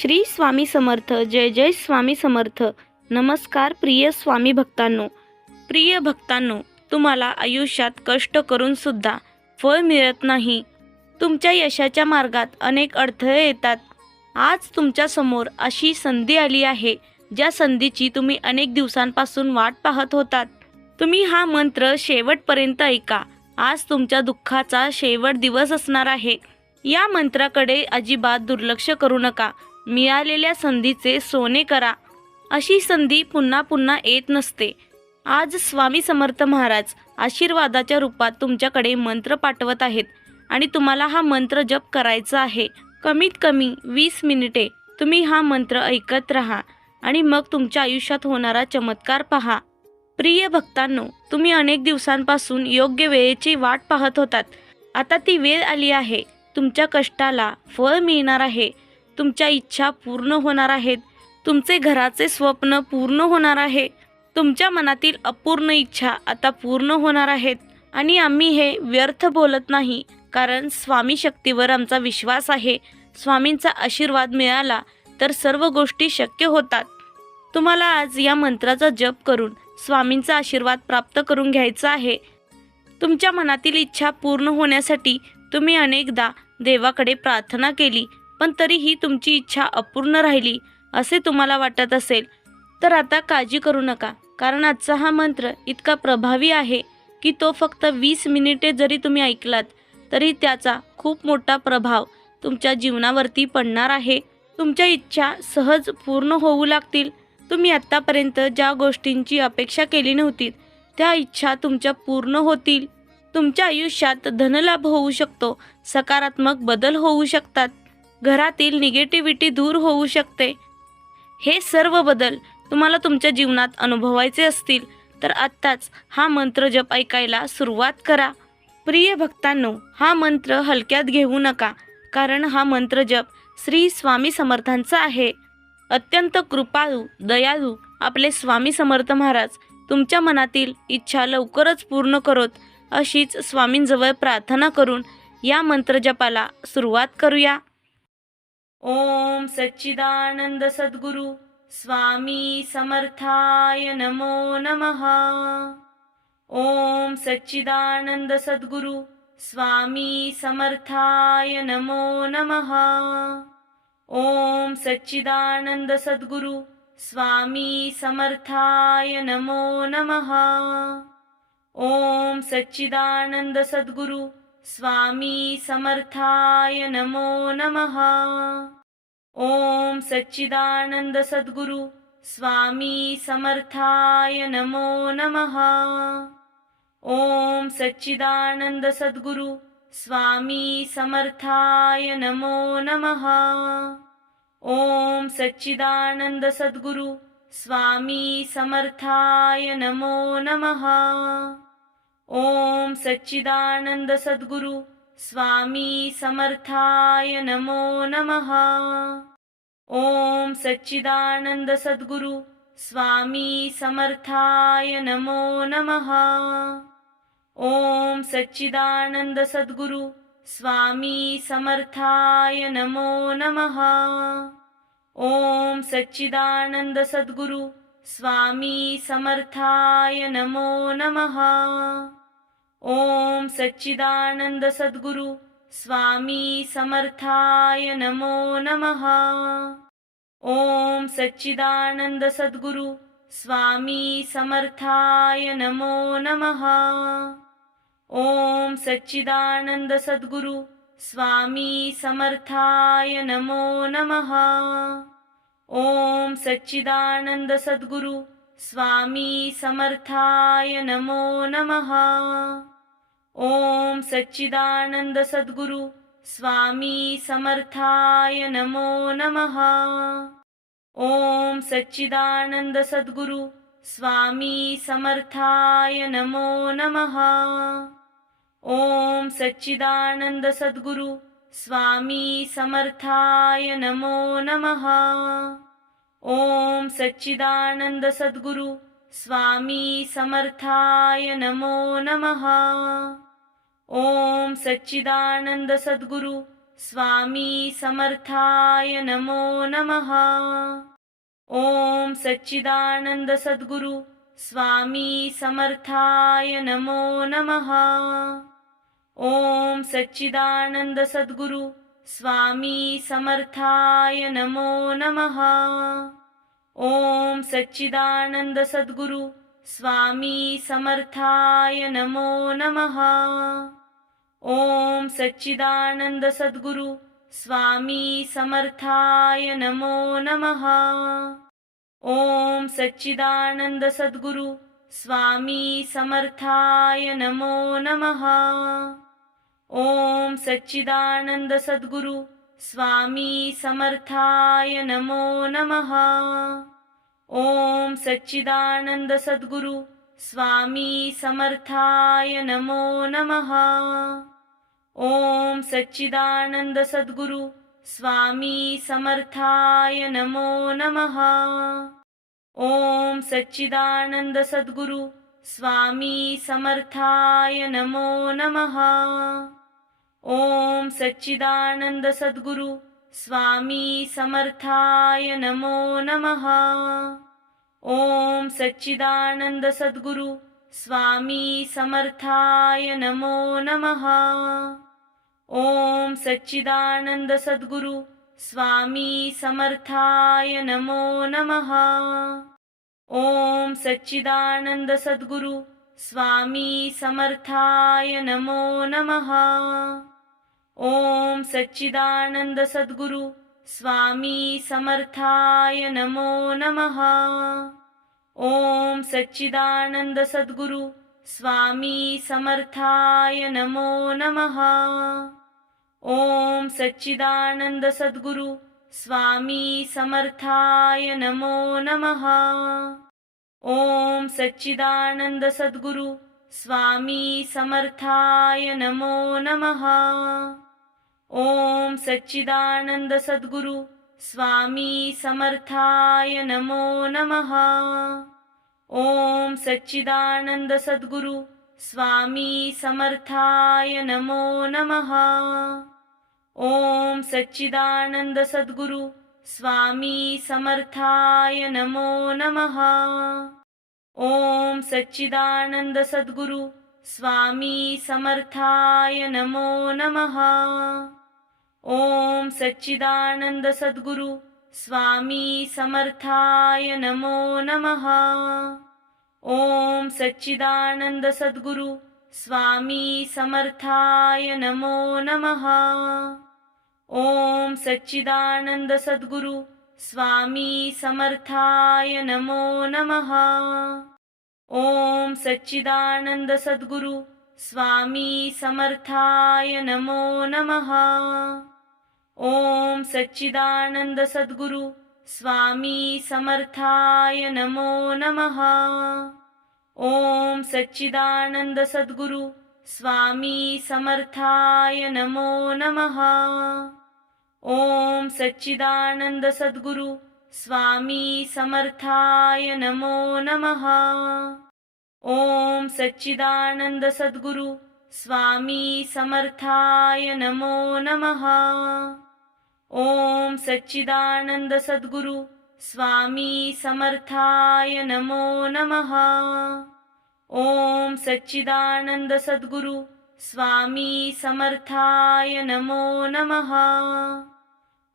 श्री स्वामी समर्थ. जय जय स्वामी समर्थ. नमस्कार प्रिय स्वामी भक्तांनो. प्रिय भक्तांनो, तुम्हाला आयुष्यात कष्ट करून सुद्धा फळ मिळत नाही. तुमच्या यशाच्या मार्गात अनेक अडथळे येतात. आज तुमच्या समोर अशी संधी आली आहे, ज्या संधीची तुम्ही अनेक दिवसांपासून वाट पाहत होतात. तुम्ही हा मंत्र शेवटपर्यंत ऐका. आज तुमच्या दुःखाचा शेवट दिवस असणार आहे. या मंत्राकडे अजिबात दुर्लक्ष करू नका. मिळालेल्या संधीचे सोने करा. अशी संधी पुन्हा पुन्हा येत नसते. आज स्वामी समर्थ महाराज आशीर्वादाच्या रूपात तुमच्याकडे मंत्र पाठवत आहेत आणि तुम्हाला हा मंत्र जप करायचा आहे. कमीत कमी 20 मिनिटे तुम्ही हा मंत्र ऐकत राहा आणि मग तुमच्या आयुष्यात होणारा चमत्कार पहा. प्रिय भक्तांनो, तुम्ही अनेक दिवसांपासून योग्य वेळेची वाट पाहत होतात. आता ती वेळ आली आहे. तुमच्या कष्टाला फळ मिळणार आहे. तुमच्या इच्छा पूर्ण होणार आहेत. तुमचे घराचे स्वप्न पूर्ण होणार आहे. तुमच्या मनातील अपूर्ण इच्छा आता पूर्ण होणार आहेत. आणि आम्ही हे व्यर्थ बोलत नाही, कारण स्वामी शक्तीवर आमचा विश्वास आहे. स्वामींचा आशीर्वाद मिळाला तर सर्व गोष्टी शक्य होतात. तुम्हाला आज या मंत्राचा जप करून स्वामींचा आशीर्वाद प्राप्त करून घ्यायचा आहे. तुमच्या मनातील इच्छा पूर्ण होण्यासाठी तुम्ही अनेकदा देवाकडे प्रार्थना केली, पण तरीही तुमची इच्छा अपूर्ण राहिली असे तुम्हाला वाटत असेल तर आता काळजी करू नका, कारण आजचा हा मंत्र इतका प्रभावी आहे की तो फक्त 20 मिनिटे जरी तुम्ही ऐकलात तरी त्याचा खूप मोठा प्रभाव तुमच्या जीवनावरती पडणार आहे. तुमच्या इच्छा सहज पूर्ण होऊ लागतील. तुम्ही आत्तापर्यंत ज्या गोष्टींची अपेक्षा केली नव्हती त्या इच्छा तुमच्या पूर्ण होतील. तुमच्या आयुष्यात धनलाभ होऊ शकतो. सकारात्मक बदल होऊ शकतात. घरातील निगेटिव्हिटी दूर होऊ शकते. हे सर्व बदल तुम्हाला तुमच्या जीवनात अनुभवायचे असतील तर आत्ताच हा मंत्र जप ऐकायला सुरुवात करा. प्रिय भक्तांनो, हा मंत्र हलक्यात घेऊ नका, कारण हा मंत्र जप श्री स्वामी समर्थांचा आहे. अत्यंत कृपाळू दयाळू आपले स्वामी समर्थ महाराज तुमच्या मनातील इच्छा लवकरच पूर्ण करोत, अशीच स्वामींजवळ प्रार्थना करून या मंत्र जपाला सुरुवात करूया. ओम सच्चिदानंद सद्गुरु स्वामी समर्थाय नमो नमः. ओम सच्चिदानंद सद्गुरु स्वामी समर्थाय नमो नमः. ओम सच्चिदानंद सद्गुरु स्वामी समर्थाय नमो नमः. ओम सच्चिदानंद सद्गुरु स्वामी समर्थाय नमो नमः. ओम सच्चिदानंद सद्गुरु स्वामी समर्थाय नमो नमः. ओम सच्चिदानंद सद्गुरु स्वामी समर्थाय नमो नमः. ओम सच्चिदानंद सद्गुरु स्वामी समर्थाय नमो नमः. ओम सच्चिदानंद सद्गुरु स्वामी समर्थाय नमो नमः. ओम सच्चिदानंद सद्गुरु स्वामी समर्थाय नमो नमः. ओम सच्चिदानंद सद्गुरु स्वामी समर्थाय नमो नमः. ओम सच्चिदानंद सद्गुरु स्वामी समर्थाय नमो नमः. ओम सच्चिदानंद सद्गुरु स्वामी समर्थाय नमो नमः. ओम सच्चिदानंद सद्गुरु स्वामी समर्थाय नमो नमः. ओम सच्चिदानंद सद्गुरु स्वामी समर्थाय नमो नमः. ओम सच्चिदानंद सद्गुरु स्वामी समर्थाय नमो नमः. ओम सच्चिदानंद सद्गुरु स्वामी समर्थाय नमो नमः. ओम सच्चिदानंद सद्गुरु स्वामी समर्थाय नमो नमः. ओम सच्चिदानंद सद्गुरु स्वामी समर्थाय नमो नमः. ओम सच्चिदानंद सद्गुरु स्वामी समर्थाय नमो नमः. ओम सच्चिदानंद सद्गुरु स्वामी समर्थाय नमो नमः। ओम सच्चिदानंद सद्गुरु स्वामी समर्थाय नमो नमः। ओम सच्चिदानंद सद्गुरु स्वामी समर्थाय नमो नमः। ओम सच्चिदानंद सद्गुरु स्वामी समर्थाय नमो नमः। ओम सच्चिदानंद सद्गुरु स्वामी समर्थाय नमो नमः। ओम सच्चिदानंद सद्गुरु स्वामी समर्थाय नमो नमः। ओम सच्चिदानंद सद्गुरु स्वामी समर्थाय नमो नमः। ओम सच्चिदानंद सद्गुरु स्वामी समर्थाय नमो नमः। ओम सच्चिदानंद सद्गुरु स्वामी समर्थाय नमो नमः। ओम सच्चिदानंद सद्गुरु स्वामी समर्थाय नमो नमः। ओम सच्चिदानंद सद्गुरु स्वामी समर्थाय नमो नमः। ओम सच्चिदानंद सद्गुरु स्वामी समर्थाय नमो नमः। ओम सच्चिदानंद सद्गुरु स्वामी समर्थाय नमो नमः। ओम सच्चिदानंद सद्गुरु स्वामी समर्थाय नमो नमः। ओम सच्चिदानंद सद्गुरु स्वामी समर्थाय नमो नमः। ओम सच्चिदानंद सद्गुरु स्वामी समर्थाय नमो नमः। ओम सच्चिदानंद सद्गुरु स्वामी समर्थाय नमो नमः। ओम सच्चिदानंद सद्गुरु स्वामी समर्थाय नमो नमः। ओम सच्चिदानंद सद्गुरु स्वामी समर्थाय नमो नमः। ओम सच्चिदानंद सद्गुरु स्वामी समर्थाय नमो नमः। ओम सच्चिदानंद सद्गुरु स्वामी समर्थाय नमो नमः। ओम सच्चिदानंद सद्गुरु स्वामी समर्थाय नमो नमः। ओम सच्चिदानंद सद्गुरु स्वामी समर्थाय नमो नमः। ओम सच्चिदानंद सद्गुरु स्वामी समर्थाय नमो नमः। ओम सच्चिदानंद सद्गुरु स्वामी समर्थाय नमो नमः। ओम सच्चिदानंद सद्गुरु स्वामी समर्थाय नमो नमः। ओम सच्चिदानंद सद्गुरु स्वामी समर्थाय नमो नमः। ओम सच्चिदानंद सद्गुरु स्वामी समर्थाय नमो नमः। ओम सच्चिदानंद सद्गुरु स्वामी समर्थाय नमो नमः। ओम सच्चिदानंद सद्गुरु स्वामी समर्थाय नमो नमः। ओम सच्चिदानंद सद्गुरु स्वामी समर्थाय नमो नमः। ओम सच्चिदानंद सद्गुरु स्वामी समर्थाय नमो नमः।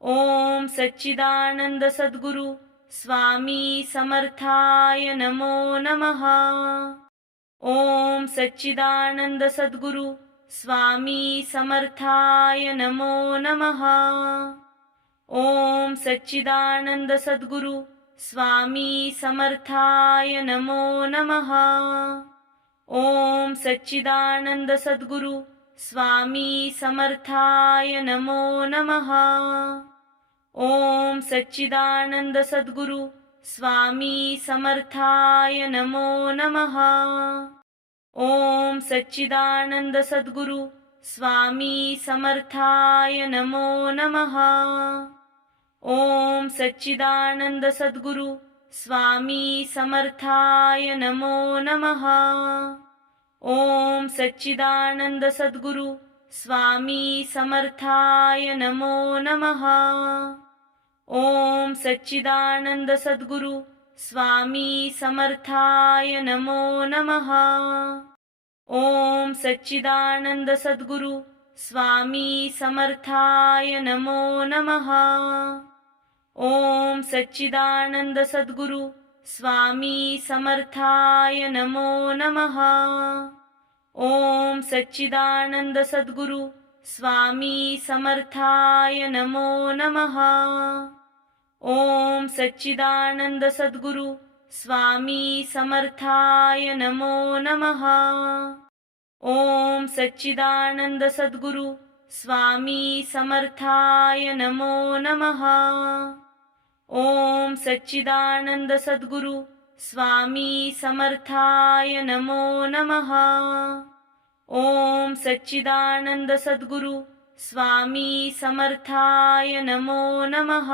ओम सच्चिदानंद सद्गुरु स्वामी समर्थाय नमो नमः। ओम सच्चिदानंद सद्गुरु स्वामी समर्थाय नमो नमः। ओम सच्चिदानंद सद्गुरु स्वामी समर्थाय नमो नमः। ओम सच्चिदानंद सद्गुरु स्वामी समर्थाय नमो नमः। ओम सच्चिदानंद सद्गुरु स्वामी समर्थाय नमो नमः। ओम सच्चिदानंद सद्गुरु स्वामी समर्थाय नमो नमः। ओम सच्चिदानंद सद्गुरु स्वामी समर्थाय नमो नमः। ओम सच्चिदानंद सद्गुरु स्वामी समर्थाय नमो नमः। ओम सच्चिदानंद सद्गुरु स्वामी समर्थाय नमो नमः। ओम सच्चिदानंद सद्गुरु स्वामी समर्थाय नमो नमः। ओम सच्चिदानंद सद्गुरु स्वामी समर्थाय नमो नमः। ओम सच्चिदानंद सद्गुरु स्वामी समर्थाय नमो नमः। ओम सच्चिदानंद सद्गुरु स्वामी समर्थाय नमो नमः। ओम सच्चिदानंद सद्गुरु स्वामी समर्थाय नमो नमः। ओम सच्चिदानंद सद्गुरु स्वामी समर्थाय नमो नमः। ओम सच्चिदानंद सद्गुरु स्वामी समर्थाय नमो नमः।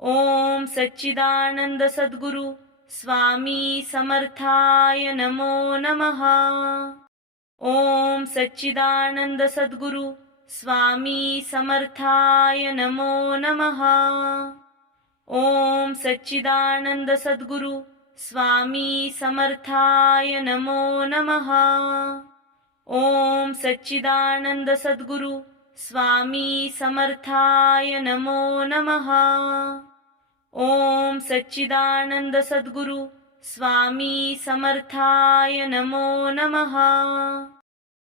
ओम सच्चिदानंद सद्गुरु स्वामी समर्थाय नमो नमः। ओम सच्चिदानंद सद्गुरु स्वामी समर्थाय नमो नमः। ओम सच्चिदानंद सद्गुरु स्वामी समर्थाय नमो नमः। ओम सच्चिदानंद सद्गुरु स्वामी समर्थाय नमो नमः। ओम सच्चिदानंद सद्गुरु स्वामी समर्थाय नमो नमः।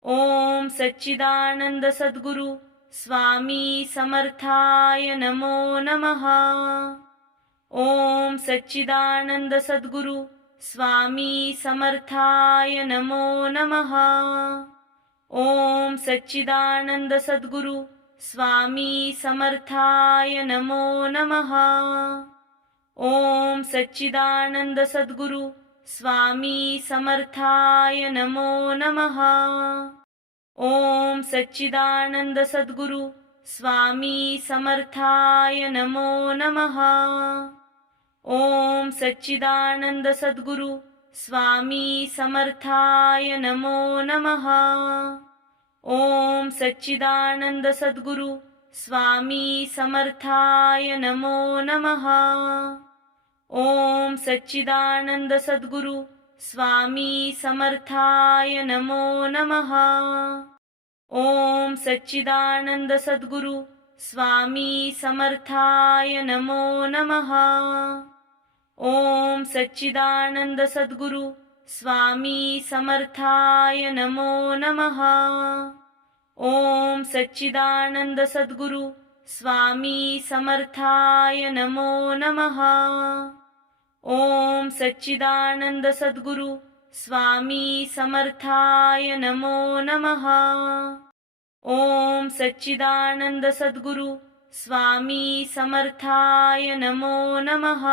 ओम सच्चिदानंद सद्गुरु स्वामी समर्थाय नमो नमः। ओम सच्चिदानंद सद्गुरु स्वामी समर्थाय नमो नमः। ओम सच्चिदानंद सद्गुरु स्वामी समर्थाय नमो नमः। ओम सच्चिदानंद सद्गुरु स्वामी समर्थाय नमो नमः। ओम सच्चिदानंद सद्गुरु स्वामी समर्थाय नमो नमः। ओम सच्चिदानंद सद्गुरु स्वामी समर्थाय नमो नमः। ओम सच्चिदानंद सद्गुरु स्वामी समर्थाय नमो नमः। ओम सच्चिदानंद सद्गुरु स्वामी समर्थाय नमो नमः। ओम सच्चिदानंद सद्गुरु स्वामी समर्थाय नमो नमः। ओम सच्चिदानंद सद्गुरु स्वामी समर्थाय नमो नमः। ओम सच्चिदानंद सद्गुरु स्वामी समर्थाय नमो नमः। ओम सच्चिदानंद सद्गुरु स्वामी समर्थाय नमो नमः। ओम सच्चिदानंद सद्गुरु स्वामी समर्थाय नमो नमः।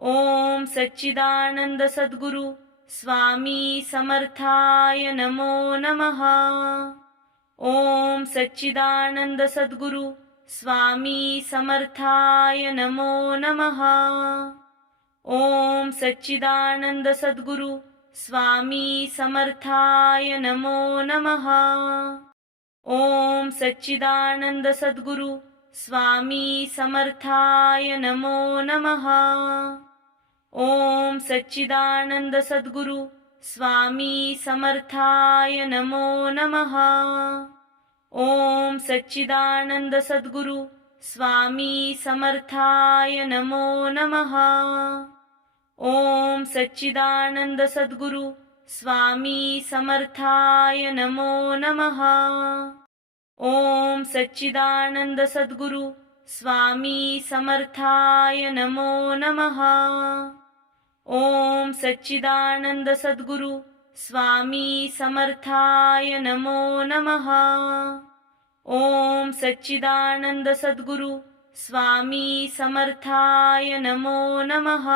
ओम सच्चिदानंद सद्गुरु स्वामी समर्थाय नमो नमः। ओम सच्चिदानंद सद्गुरु स्वामी समर्थाय नमो नमः। ओम सच्चिदानंद सद्गुरु स्वामी समर्थाय नमो नमः। ओम सच्चिदानंद सद्गुरु स्वामी समर्थाय नमो नमः। ओम सच्चिदानंद सद्गुरु स्वामी समर्थाय नमो नमः। ओम सच्चिदानंद सद्गुरु स्वामी समर्थाय नमो नमः। ओम सच्चिदानंद सद्गुरु स्वामी समर्थाय नमो नमः। ओम सच्चिदानंद सद्गुरु स्वामी समर्थाय नमो नमः। ओम सच्चिदानंद सद्गुरु स्वामी समर्थाय नमो नमः। ओम सच्चिदानंद सद्गुरु स्वामी समर्थाय नमो नमः।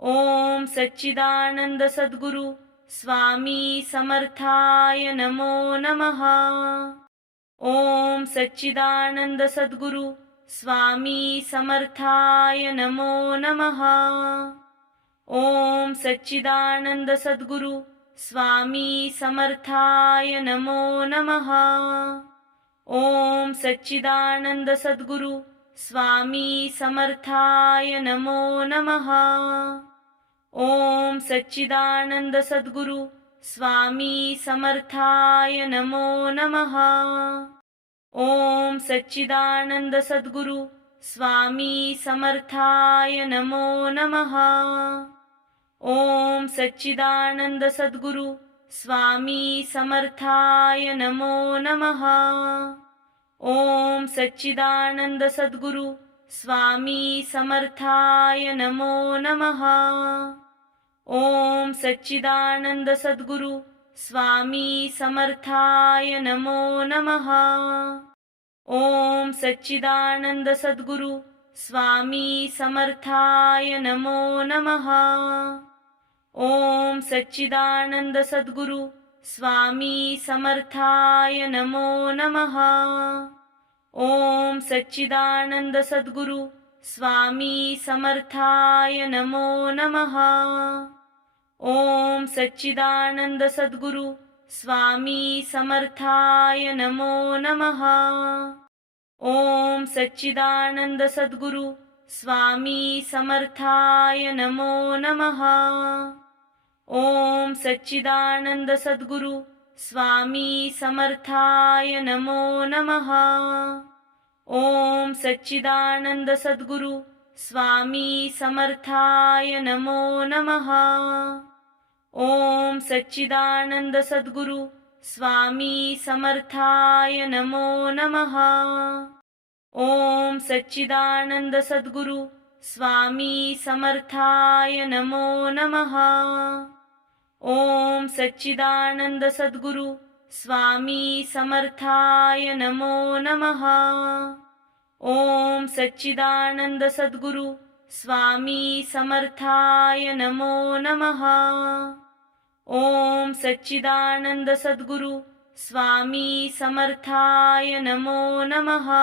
ओम सच्चिदानंद सद्गुरु स्वामी समर्थाय नमो नमः। ओम सच्चिदानंद सद्गुरु स्वामी समर्थाय नमो नमः। ओम सच्चिदानंद सद्गुरु स्वामी समर्थाय नमो नमः। ओम सच्चिदानंद सद्गुरु स्वामी समर्थाय नमो नमः। ओम सच्चिदानंद सद्गुरु स्वामी समर्थाय नमो नमः। ओम सच्चिदानंद सद्गुरु स्वामी समर्थाय नमो नमः। ओम सच्चिदानंद सद्गुरु स्वामी समर्थाय नमो नमः। ओम सच्चिदानंद सद्गुरु स्वामी समर्थाय नमो नमः। ओम सच्चिदानंद सद्गुरु स्वामी समर्थाय नमो नमः। ओम सच्चिदानंद सद्गुरु स्वामी समर्थाय नमो नमः। ओम सच्चिदानंद सद्गुरु स्वामी समर्थाय नमो नमः। ओम सच्चिदानंद सद्गुरु स्वामी समर्थाय नमो नमः। ओम सच्चिदानंद सद्गुरु स्वामी समर्थाय नमो नमः। ओम सच्चिदानंद सद्गुरु स्वामी समर्थाय नमो नमः। ओम सच्चिदानंद सद्गुरु स्वामी समर्थाय नमो नमः। ओम सच्चिदानंद सद्गुरु स्वामी समर्थाय नमो नमः। ओम सच्चिदानंद सद्गुरु स्वामी समर्थाय नमो नमः। ओम सच्चिदानंद सद्गुरु स्वामी समर्थाय नमो नमः। ओम सच्चिदानंद सद्गुरु स्वामी समर्थाय नमो नमः। ओम सच्चिदानंद सद्गुरु स्वामी समर्थाय नमो नमः। ओम सच्चिदानंद सद्गुरु स्वामी समर्थाय नमो नमः।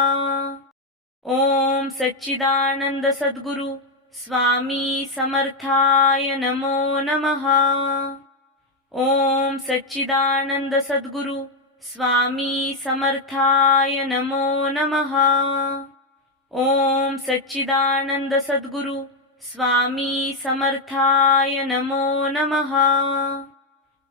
ओम सच्चिदानंद सद्गुरु स्वामी समर्थाय नमो नमः। ओम सच्चिदानंद सद्गुरु स्वामी समर्थाय नमो नमः। ओम सच्चिदानंद सद्गुरु स्वामी समर्थाय नमो नमः।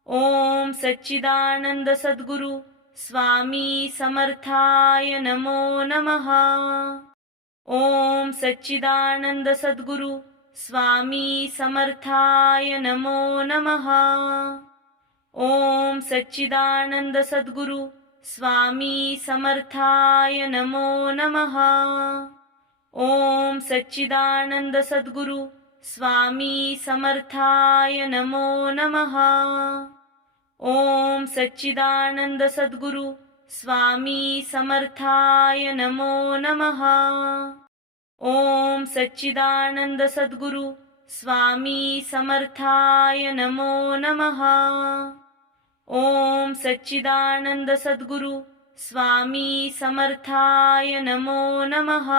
ओम सच्चिदानंद सद्गुरु स्वामी समर्थाय नमो नमः। ओम सच्चिदानंद सद्गुरु स्वामी समर्थाय नमो नमः। ओम सच्चिदानंद सद्गुरु स्वामी समर्थाय नमो नमः। ओम सच्चिदानंद सद्गुरु स्वामी समर्थाय नमो नमः। ओम सच्चिदानंद सद्गुरु स्वामी समर्थाय नमो नमः। ओम सच्चिदानंद सद्गुरु स्वामी समर्थाय नमो नमः। ओम सच्चिदानंद सद्गुरु स्वामी समर्थाय नमो नमः।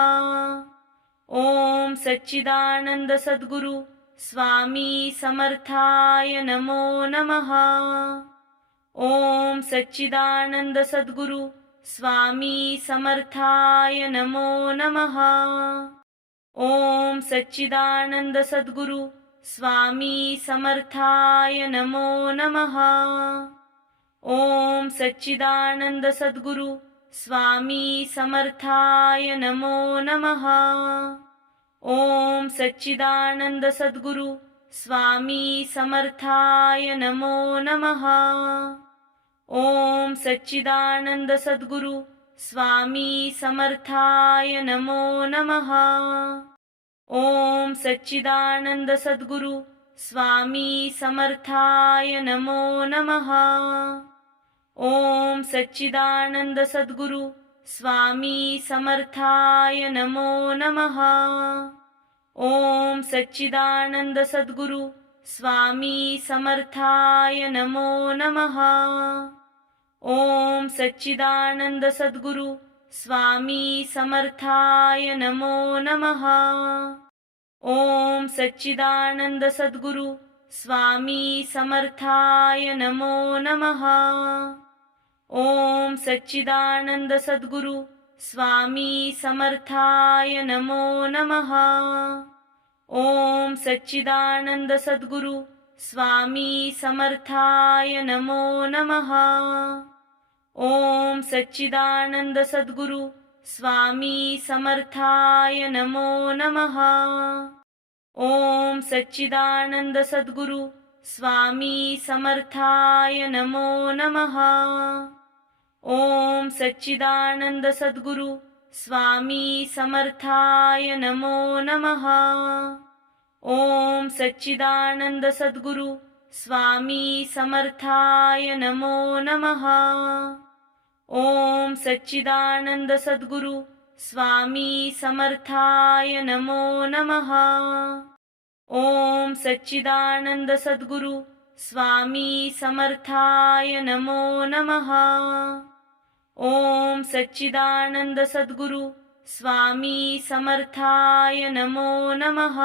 ओम सच्चिदानंद सद्गुरु स्वामी समर्थाय नमो नमः। ओम सच्चिदानंद सद्गुरु स्वामी समर्थाय नमो नमः। ओम सच्चिदानंद सद्गुरु स्वामी समर्थाय नमो नमः। ओम सच्चिदानंद सद्गुरु स्वामी समर्थाय नमो नमः। ओम सच्चिदानंद सद्गुरु स्वामी समर्थाय नमो नमः। ओम सच्चिदानंद सद्गुरु स्वामी समर्थाय नमो नमः। ओम सच्चिदानंद सद्गुरु स्वामी समर्थाय नमो नमः। ओम सच्चिदानंद सद्गुरु स्वामी समर्थाय नमो नमः। ओम सच्चिदानंद सद्गुरु स्वामी समर्थाय नमो नमः। ओम सच्चिदानंद सद्गुरु स्वामी समर्थाय नमो नमः। ओम सच्चिदानंद सद्गुरु स्वामी समर्थाय नमो नमः। ओम सच्चिदानंद सद्गुरु स्वामी समर्थाय नमो नमः। ओम सच्चिदानंद सद्गुरु स्वामी समर्थाय नमो नमः। ओम सच्चिदानंद सद्गुरु स्वामी समर्थाय नमो नमः। ओम सच्चिदानंद सद्गुरु स्वामी समर्थाय नमो नमः। ओम सच्चिदानंद सद्गुरु स्वामी समर्थाय नमो नमः। ओम सच्चिदानंद सद्गुरु स्वामी समर्थाय नमो नमः। ओम सच्चिदानंद सद्गुरु स्वामी समर्थाय नमो नमः। ओम सच्चिदानंद सद्गुरु स्वामी समर्थाय नमो नमः। ओम सच्चिदानंद सद्गुरु स्वामी समर्थाय नमो नमः।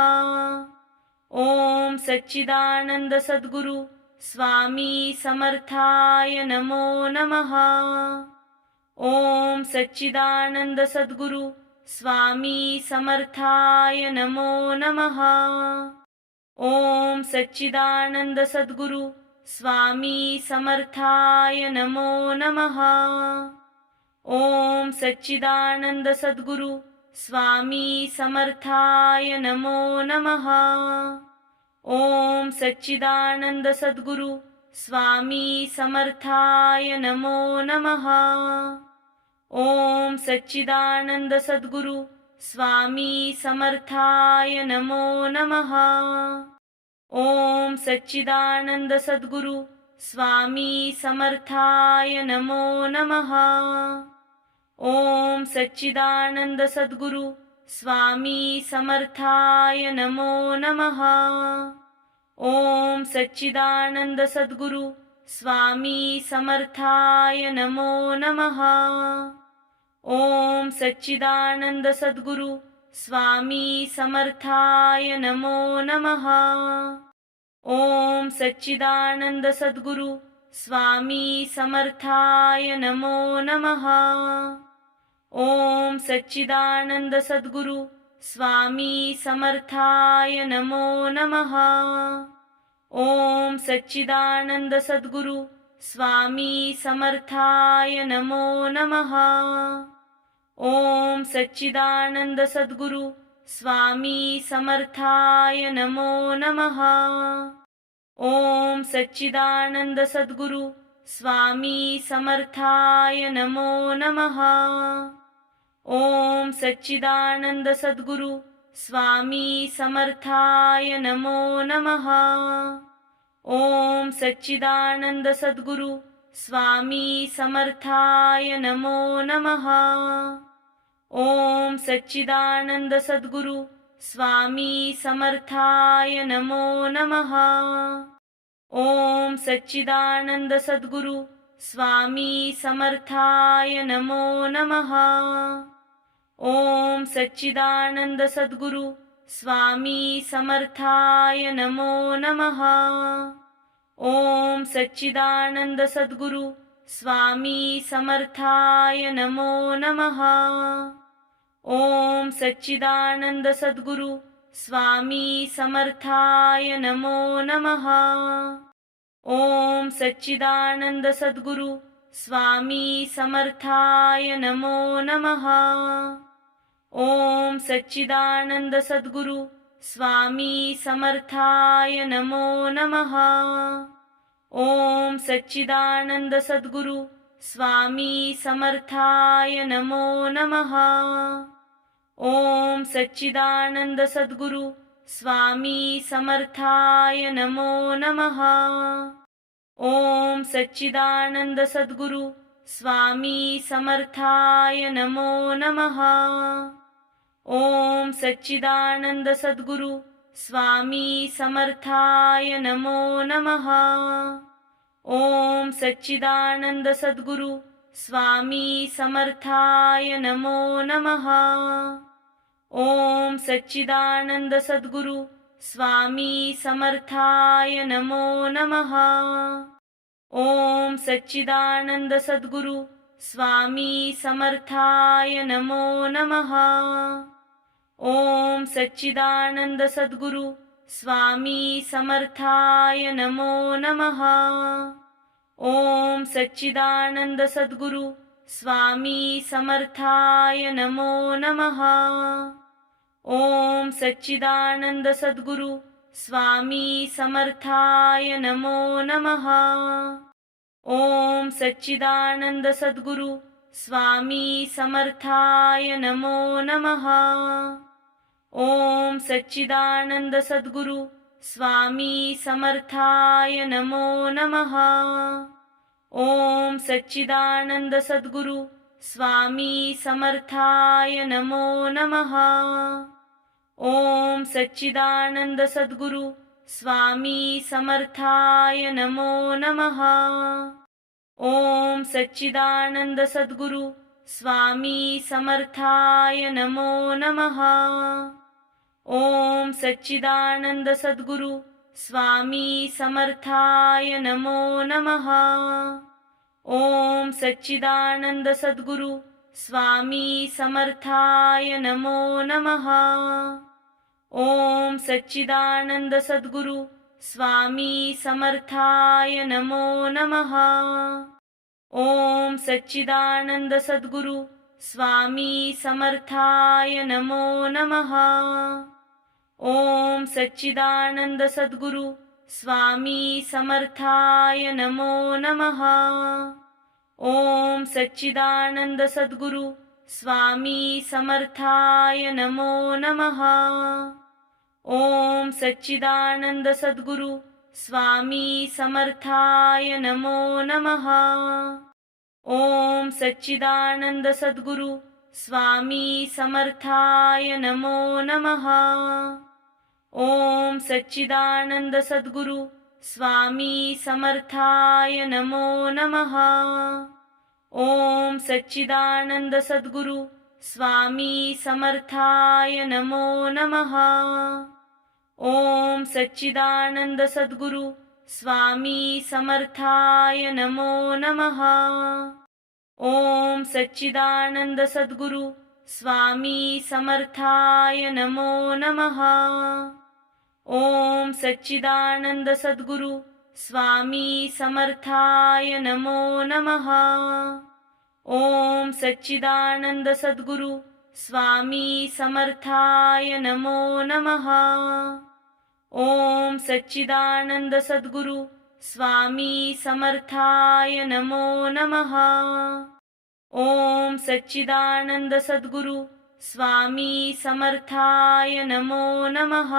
ओम सच्चिदानंद सद्गुरु स्वामी समर्थाय नमो नमः। ओम सच्चिदानंद सद्गुरु स्वामी समर्थाय नमो नमः। ओम सच्चिदानंद सद्गुरु स्वामी समर्थाय नमो नमः। ओम सच्चिदानंद सद्गुरु स्वामी समर्थाय नमो नमः। ओम सच्चिदानंद सद्गुरु स्वामी समर्थाय नमो नमः। ओम सच्चिदानंद सद्गुरु स्वामी समर्थाय नमो नमः। ओम सच्चिदानंद सद्गुरु स्वामी समर्थाय नमो नमः। ओम सच्चिदानंद सद्गुरु स्वामी समर्थाय नमो नमः। ओम सच्चिदानंद सद्गुरु स्वामी समर्थाय नमो नमः। ओम सच्चिदानंद सद्गुरु स्वामी समर्थाय नमो नमः। ओम सच्चिदानंद सद्गुरु स्वामी समर्थाय नमो नमः। ओम सच्चिदानंद सद्गुरु स्वामी समर्थाय नमो नमः। ओम सच्चिदानंद सद्गुरु स्वामी समर्थाय नमो नमः। ओम सच्चिदानंद सद्गुरु स्वामी समर्थाय नमो नमः। ओम सच्चिदानंद सद्गुरु स्वामी समर्थाय नमो नमः। ओम सच्चिदानंद सद्गुरु स्वामी समर्थाय नमो नमः। ओम सच्चिदानंद सद्गुरु स्वामी समर्थाय नमो नमः। ओम सच्चिदानंद सद्गुरु स्वामी समर्थाय नमो नमः। ओम सच्चिदानंद सद्गुरु स्वामी समर्थाय नमो नमः। ओम सच्चिदानंद सद्गुरु स्वामी समर्थाय नमो नमः। ओम सच्चिदानंद सद्गुरु स्वामी समर्थाय नमो नमः। ओम सच्चिदानंद सद्गुरु स्वामी समर्थाय नमो नमः। ओम सच्चिदानंद सद्गुरु स्वामी समर्थाय नमो नमः। ओम सच्चिदानंद सद्गुरु स्वामी समर्थाय नमो नमः। ओम सच्चिदानंद सद्गुरु स्वामी समर्थाय नमो नमः। ओम सच्चिदानंद सद्गुरु स्वामी समर्थाय नमो नमः। ओम सच्चिदानंद सद्गुरु स्वामी समर्थाय नमो नमः। ओम सच्चिदानंद सद्गुरु स्वामी समर्थाय नमो नमः। ओम सच्चिदानंद सद्गुरु स्वामी समर्थाय नमो नमः। ओम सच्चिदानंद सद्गुरु स्वामी समर्थाय नमो नमः। ओम सच्चिदानंद सद्गुरु स्वामी समर्थाय नमो नमः। ओम सच्चिदानंद सद्गुरु स्वामी समर्थाय नमो नमः। ओम सच्चिदानंद सद्गुरु स्वामी समर्थाय नमो नमः। ओम सच्चिदानंद सद्गुरु स्वामी समर्थाय नमो नमः। ओम सच्चिदानंद सद्गुरु स्वामी समर्थाय नमो नमः। ओम सच्चिदानंद सद्गुरु स्वामी समर्थाय नमो नमः। ओम सच्चिदानंद सद्गुरु स्वामी समर्थाय नमो नमः। ओम सच्चिदानंद सद्गुरु स्वामी समर्थाय नमो नमः। ओम सच्चिदानंद सद्गुरु स्वामी समर्थाय नमो नमः। ओम सच्चिदानंद सद्गुरु स्वामी समर्थाय नमो नमः। ओम सच्चिदानंद सद्गुरु स्वामी समर्थाय नमो नमः। ओम सच्चिदानंद सद्गुरु स्वामी समर्थाय नमो नमः। ओम सच्चिदानंद सद्गुरु स्वामी समर्थाय नमो नमः। ओम सच्चिदानंद सद्गुरु स्वामी समर्थाय नमो नमः। ओम सच्चिदानंद सद्गुरु स्वामी समर्थाय नमो नमः। ओम सच्चिदानंद सद्गुरु स्वामी समर्थाय नमो नमः। ओम सच्चिदानंद सद्गुरु स्वामी समर्थाय नमो नमः। ओम सच्चिदानंद सद्गुरु स्वामी समर्थाय नमो नमः। ओम सच्चिदानंद सद्गुरु स्वामी समर्थाय नमो नमः। ओम सच्चिदानंद सद्गुरु स्वामी समर्थाय नमो नमः। ओम सच्चिदानंद सद्गुरु स्वामी समर्थाय नमो नमः। ओम सच्चिदानंद सद्गुरु स्वामी समर्थाय नमो नमः। ओम सच्चिदानंद सद्गुरु स्वामी समर्थाय नमो नमः। ओम सच्चिदानंद सद्गुरु स्वामी समर्थाय नमो नमः। ओम सच्चिदानंद सद्गुरु स्वामी समर्थाय नमो नमः।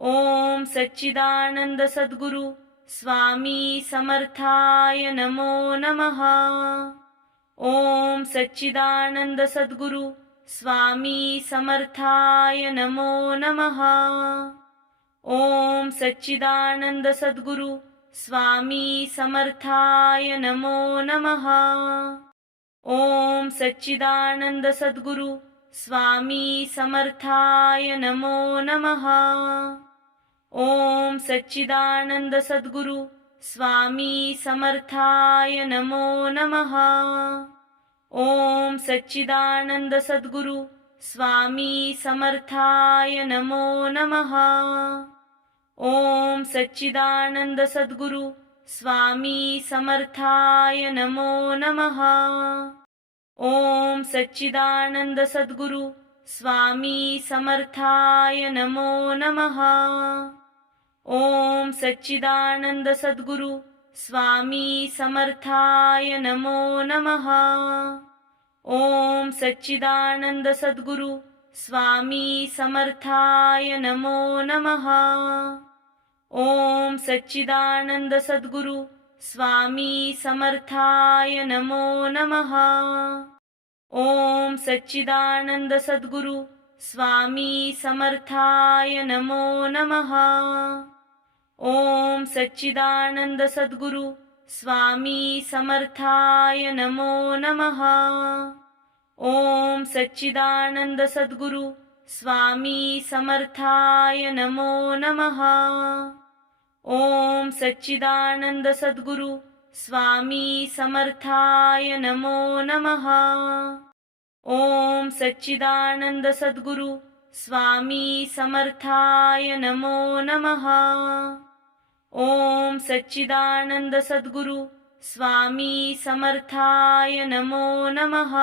ओम सच्चिदानंद सद्गुरु स्वामी समर्थाय नमो नमः। ओम सच्चिदानंद सद्गुरु स्वामी समर्थाय नमो नमः। ओम सच्चिदानंद सद्गुरु स्वामी समर्थाय नमो नमः। ओम सच्चिदानंद सद्गुरु स्वामी समर्थाय नमो नमः। ओम सच्चिदानंद सद्गुरु स्वामी समर्थाय नमो नमः। ओम सच्चिदानंद सद्गुरु स्वामी समर्थाय नमो नमः। ओम सच्चिदानंद सद्गुरु स्वामी समर्थाय नमो नमः। ओम सच्चिदानंद सद्गुरु स्वामी समर्थाय नमो नमः। ओम सच्चिदानंद सद्गुरु स्वामी समर्थाय नमो नमः। ओम सच्चिदानंद सद्गुरु स्वामी समर्थाय नमो नमः। ओम सच्चिदानंद सद्गुरु स्वामी समर्थाय नमो नमः। ओम सच्चिदानंद सद्गुरु स्वामी समर्थाय नमो नमः। ओम सच्चिदानंद सद्गुरु स्वामी समर्थाय नमो नमः। ओम सच्चिदानंद सद्गुरु स्वामी समर्थाय नमो नमः। ओम सच्चिदानंद सद्गुरु स्वामी समर्थाय नमो नमः। ओम सच्चिदानंद सद्गुरु स्वामी समर्थाय नमो नमः। ओम सच्चिदानंद सद्गुरु स्वामी समर्थाय नमो नमः।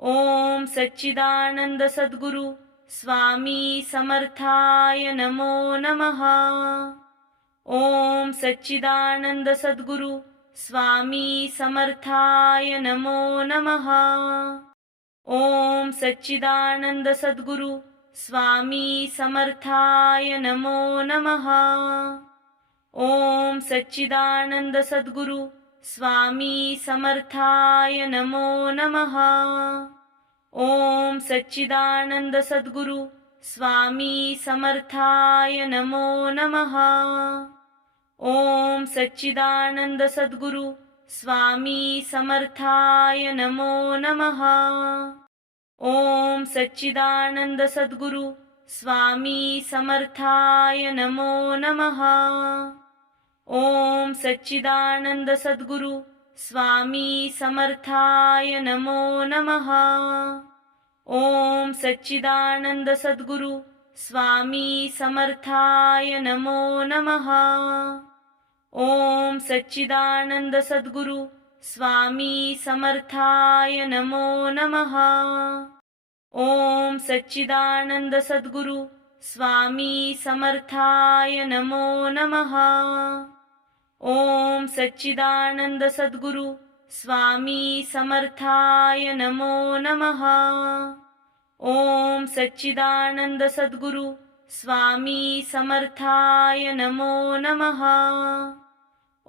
ओम सच्चिदानंद सद्गुरु स्वामी समर्थाय नमो नमः। ओम सच्चिदानंद सद्गुरु स्वामी समर्थाय नमो नमः। ओम सच्चिदानंद सद्गुरु स्वामी समर्थाय नमो नमः। ओम सच्चिदानंद सद्गुरु स्वामी समर्थाय नमो नमः। ओम सच्चिदानंद सद्गुरु स्वामी समर्थाय नमो नमः। ओम सच्चिदानंद सद्गुरु स्वामी समर्थाय नमो नमः। ओम सच्चिदानंद सद्गुरु स्वामी समर्थाय नमो नमः। ओम सच्चिदानंद सद्गुरु स्वामी समर्थाय नमो नमः। ओम सच्चिदानंद सद्गुरु स्वामी समर्थाय नमो नमः। ओम सच्चिदानंद सद्गुरु स्वामी समर्थाय नमो नमः। ओम सच्चिदानंद सद्गुरु स्वामी समर्थाय नमो नमः। ओम सच्चिदानंद सद्गुरु स्वामी समर्थाय नमो नमः। ओम सच्चिदानंद सद्गुरु स्वामी समर्थाय नमो नमः।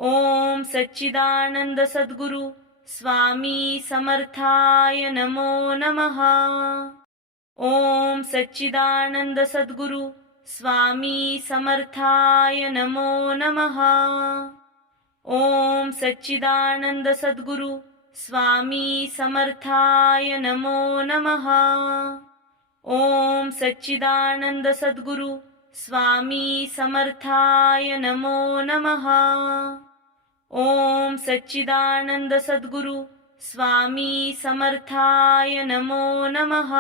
ओम सच्चिदानंद सद्गुरु स्वामी समर्थाय नमो नमः। ओम सच्चिदानंद सद्गुरु स्वामी समर्थाय नमो नमः। ओम सच्चिदानंद सद्गुरु स्वामी समर्थाय नमो नमः। ओम सच्चिदानंद सद्गुरु स्वामी समर्थाय नमो नमः। ओम सच्चिदानंद सद्गुरु स्वामी समर्थाय नमो नमः।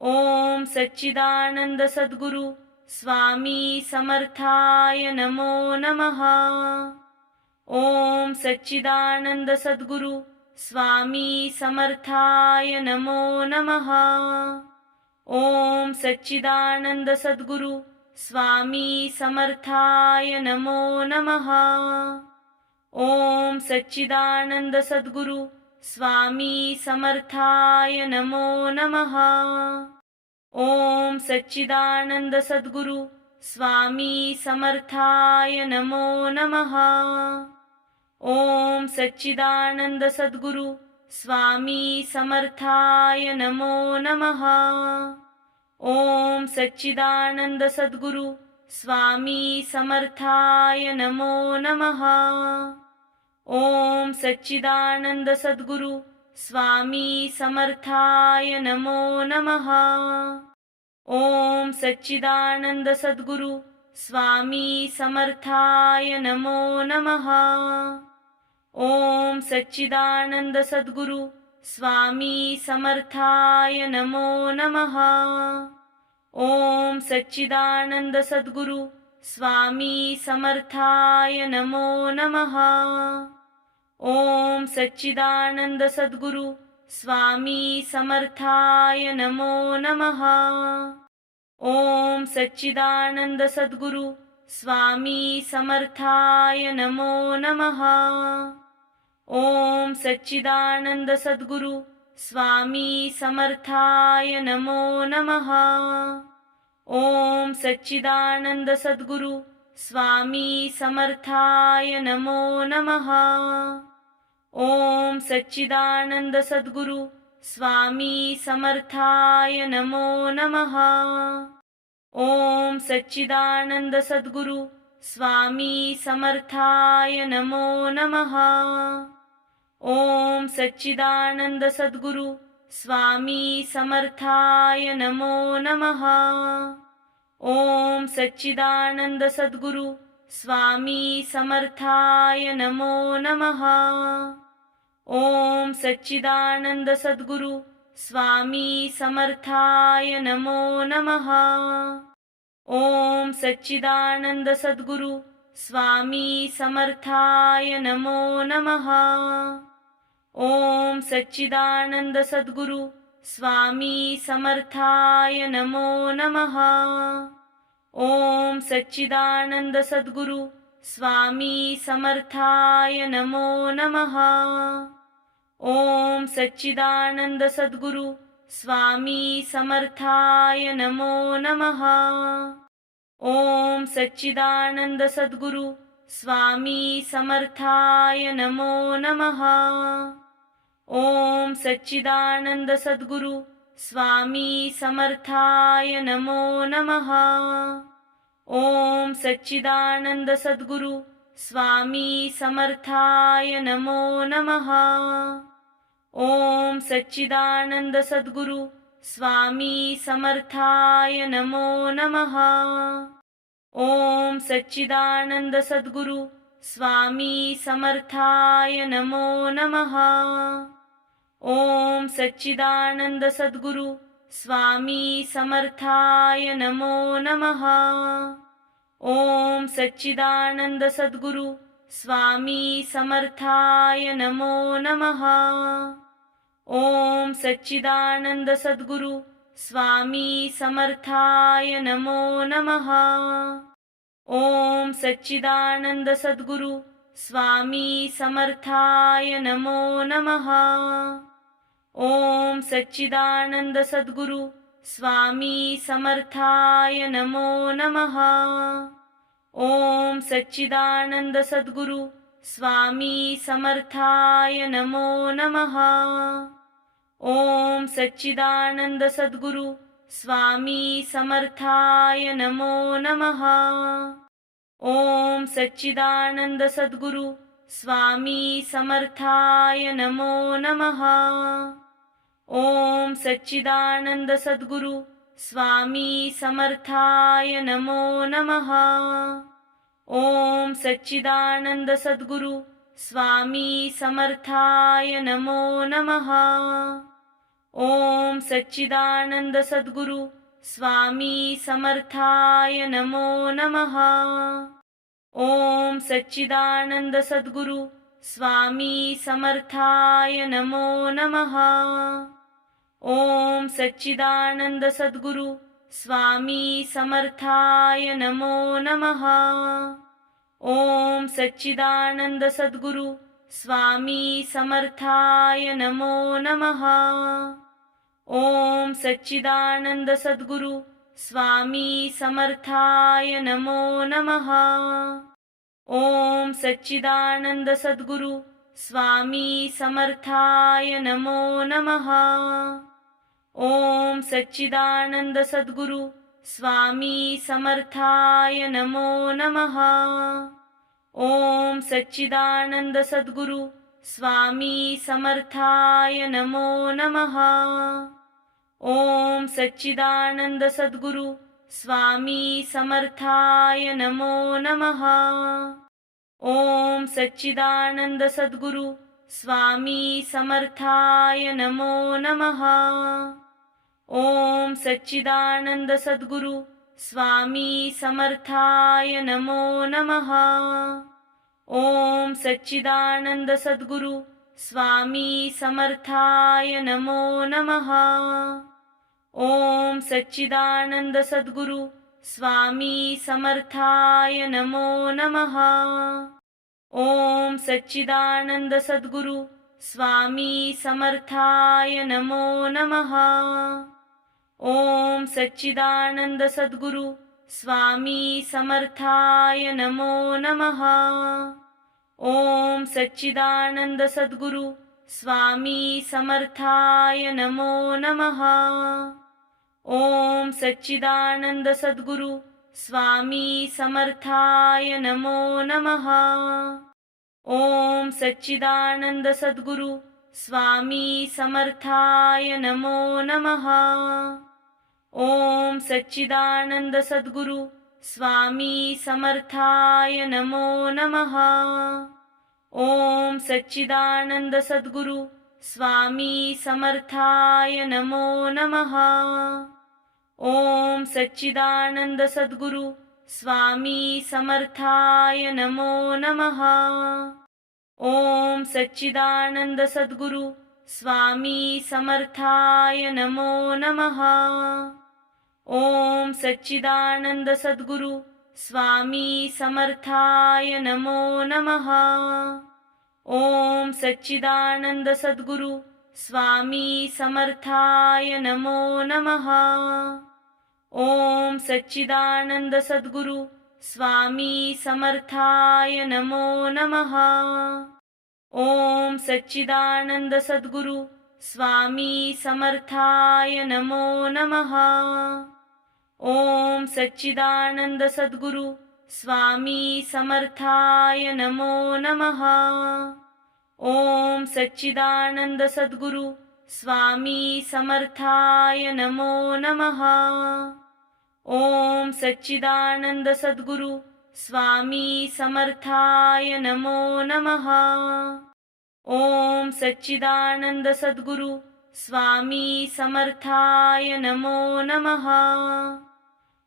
ओम सच्चिदानंद सद्गुरु स्वामी समर्थाय नमो नमः। ओम सच्चिदानंद सद्गुरु स्वामी समर्थाय नमो नमः। ओम सच्चिदानंद सद्गुरु स्वामी समर्थाय नमो नमः। ओम सच्चिदानंद सद्गुरु स्वामी समर्थाय नमो नमः। ओम सच्चिदानंद सद्गुरु स्वामी समर्थाय नमो नमः। ओम सच्चिदानंद सद्गुरु स्वामी समर्थाय नमो नमः। ओम सच्चिदानंद सद्गुरु स्वामी समर्थाय नमो नमः। ओम सच्चिदानंद सद्गुरु स्वामी समर्थाय नमो नमः। ओम सच्चिदानंद सद्गुरु स्वामी समर्थाय नमो नमः। ओम सच्चिदानंद सद्गुरु स्वामी समर्थाय नमो नमः। ओम सच्चिदानंद सद्गुरु स्वामी समर्थाय नमो नमः। ओम सच्चिदानंद सद्गुरु स्वामी समर्थाय नमो नमः। ओम सच्चिदानंद सद्गुरु स्वामी समर्थाय नमो नमः। ओम सच्चिदानंद सद्गुरु स्वामी समर्थाय नमो नमः। ओम सच्चिदानंद सद्गुरु स्वामी समर्थाय नमो नमः। ओम सच्चिदानंद सद्गुरु स्वामी समर्थाय नमो नमः। ओम सच्चिदानंद सद्गुरु स्वामी समर्थाय नमो नमः। ओम सच्चिदानंद सद्गुरु स्वामी समर्थाय नमो नमः। ओम सच्चिदानंद सद्गुरु स्वामी समर्थाय नमो नमः। ओम सच्चिदानंद सद्गुरु स्वामी समर्थाय नमो नमः। ओम सच्चिदानंद सद्गुरु स्वामी समर्थाय नमो नमः। ओम सच्चिदानंद सद्गुरु स्वामी समर्थाय नमो नमः। ओम सच्चिदानंद सद्गुरु स्वामी समर्थाय नमो नमः। ओम सच्चिदानंद सद्गुरु स्वामी समर्थाय नमो नमः। ओम सच्चिदानंद सद्गुरु स्वामी समर्थाय नमो नमः। ओम सच्चिदानंद सद्गुरु स्वामी समर्थाय नमो नमः। ओम सच्चिदानंद सद्गुरु स्वामी समर्थाय नमो नमः। ओम सच्चिदानंद सद्गुरु स्वामी समर्थाय नमो नमः। ओम सच्चिदानंद सद्गुरु स्वामी समर्थाय नमो नमः। ओम सच्चिदानंद सद्गुरु स्वामी समर्थाय नमो नमः। ओम सच्चिदानंद सद्गुरु स्वामी समर्थाय नमो नमः। ओम सच्चिदानंद सद्गुरु स्वामी समर्थाय नमो नमः। ओम सच्चिदानंद सद्गुरु स्वामी समर्थाय नमो नमः। ओम सच्चिदानंद सद्गुरु स्वामी समर्थाय नमो नमः। ओम सच्चिदानंद सद्गुरु स्वामी समर्थाय नमो नमः। ओम सच्चिदानंद सद्गुरु स्वामी समर्थाय नमो नमः। ओम सच्चिदानंद सद्गुरु स्वामी समर्थाय नमो नमः। ओम सच्चिदानंद सद्गुरु स्वामी समर्थाय नमो नमः। ओम सच्चिदानंद सद्गुरु स्वामी समर्थाय नमो नमः। ओम सच्चिदानंद सद्गुरु स्वामी समर्थाय नमो नमः। ओम सच्चिदानंद सद्गुरु स्वामी समर्थाय नमो नमः। ओम सच्चिदानंद सद्गुरु स्वामी समर्थाय नमो नमः। ओम सच्चिदानंद सद्गुरु स्वामी समर्थाय नमो नमः। ओम सच्चिदानंद सद्गुरु स्वामी समर्थाय नमो नमः। ओम सच्चिदानंद सद्गुरु स्वामी समर्थाय नमो नमः। ओम सच्चिदानंद सद्गुरु स्वामी समर्थाय नमो नमः। ओम सच्चिदानंद सद्गुरु स्वामी समर्थाय नमो नमः। ओम सच्चिदानंद सद्गुरु स्वामी समर्थाय नमो नमः। ओम सच्चिदानंद सद्गुरु स्वामी समर्थाय नमो नमः। ओम सच्चिदानंद सद्गुरु स्वामी समर्थाय नमो नमः। ओम सच्चिदानंद सद्गुरु स्वामी समर्थाय नमो नमः। ओम सच्चिदानंद सद्गुरु स्वामी समर्थाय नमो नमः। ओम सच्चिदानंद सद्गुरु स्वामी समर्थाय नमो नमः। ओम सच्चिदानंद सद्गुरु स्वामी समर्थाय नमो नमः। ओम सच्चिदानंद सद्गुरु स्वामी समर्थाय नमो नमः। ओम सच्चिदानंद सद्गुरु स्वामी समर्थाय नमो नमः। ओम सच्चिदानंद सद्गुरु स्वामी समर्थाय नमो नमः। ओम सच्चिदानंद सद्गुरु स्वामी समर्थाय नमो नमः। ओम सच्चिदानंद सद्गुरु स्वामी समर्थाय नमो नमः। ओम सच्चिदानंद सद्गुरु स्वामी समर्थाय नमो नमः। ओम सच्चिदानंद सद्गुरु स्वामी समर्थाय नमो नमः। ओम सच्चिदानंद सद्गुरु स्वामी समर्थाय नमो नमः। ओम सच्चिदानंद सद्गुरु स्वामी समर्थाय नमो नमः। ओम सच्चिदानंद सद्गुरु स्वामी समर्थाय नमो नमः। ओम सच्चिदानंद सद्गुरु स्वामी समर्थाय नमो नमः। ओम सच्चिदानंद सद्गुरु स्वामी समर्थाय नमो नमः। ओम सच्चिदानंद सद्गुरु स्वामी समर्थाय नमो नमः। ओम सच्चिदानंद सद्गुरु स्वामी समर्थाय नमो नमः। ओम सच्चिदानंद सद्गुरु स्वामी समर्थाय नमो नमः।